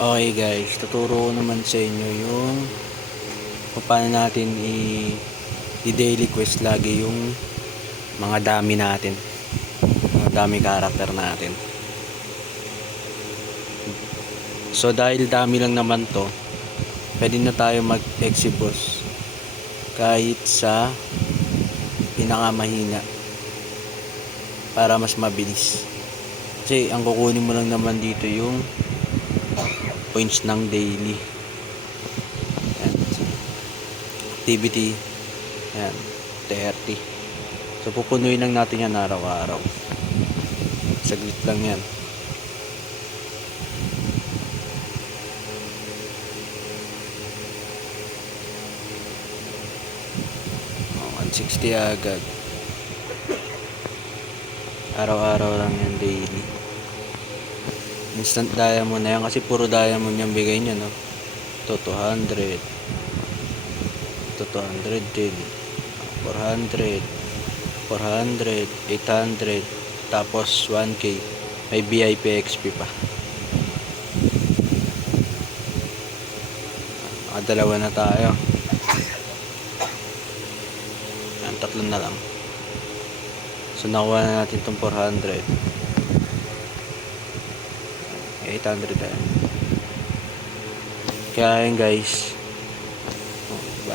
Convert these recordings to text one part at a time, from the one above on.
Okay guys, tuturo ko naman sa inyo yung kung paano natin i-daily quest lagi yung mga dami natin, mga dami character natin. So dahil dami lang naman to, pwede na tayo mag-exibos kahit sa pinakamahina para mas mabilis. Kasi ang kukunin mo lang naman dito yung points ng daily. Yan. Activity. Yan. 30. So pupunuin lang natin yan araw-araw. Saglit lang yan. Oh, 160 agad. Araw-araw lang yan daily. Instant diamond na yan kasi puro diamond yung bigay nyo, no? Ito 200. Ito 200 din. 400. 400. 800. Tapos 1k. May VIP XP pa. Dalawa na tayo. Yan, tatlo na lang. So nakuha na natin itong 400. 800 tayo. Kaya yun guys. Oh, diba?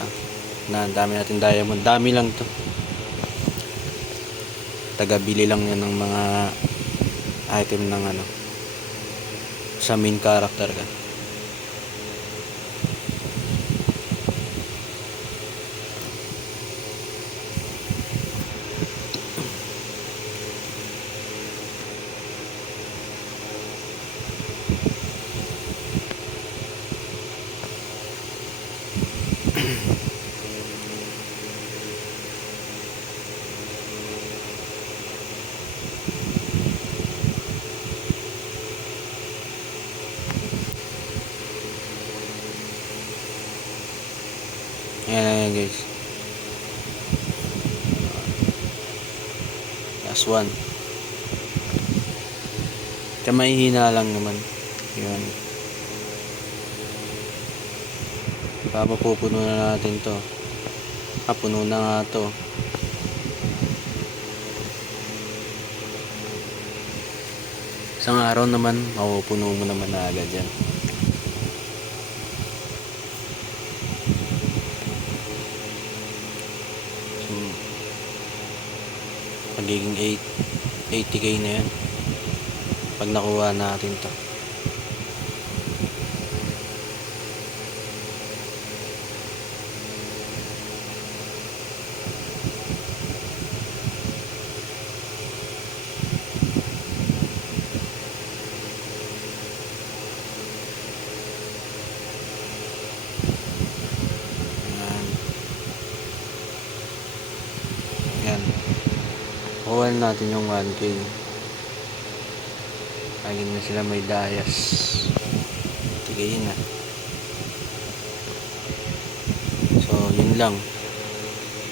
Dami natin diamond. Dami lang to. Tagabili lang yan ng mga item ng sa main character ka. Ayan guys. Last one. Ito mahihina lang naman. Yun. Papapupuno na natin to. Puno na nga to. Isang araw naman, mapupuno mo naman na agad yan. Magiging 80k na yan pag nakuha natin to. Yan. Kuha natin yung 1k. Lagi na sila may dayas. Tigayin na. So, yun lang.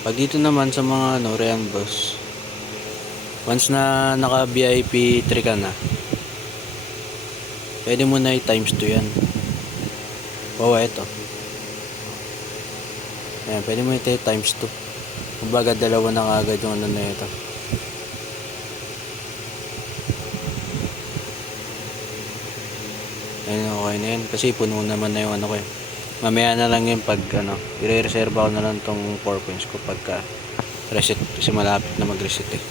Pag dito naman sa mga Rean boss, once na naka VIP 3 ka na, pwede mo na i-times 2 yan. Ito. Ayan, pwede mo i-times 2. Kumbaga dalawa na kagad yung na ito. Ayun, okay na yan. Kasi puno naman na yung ko eh. Mamaya na lang yun pag i-reserve ako na lang tong 4 points ko pagka reset. Kasi malapit na mag-reset eh.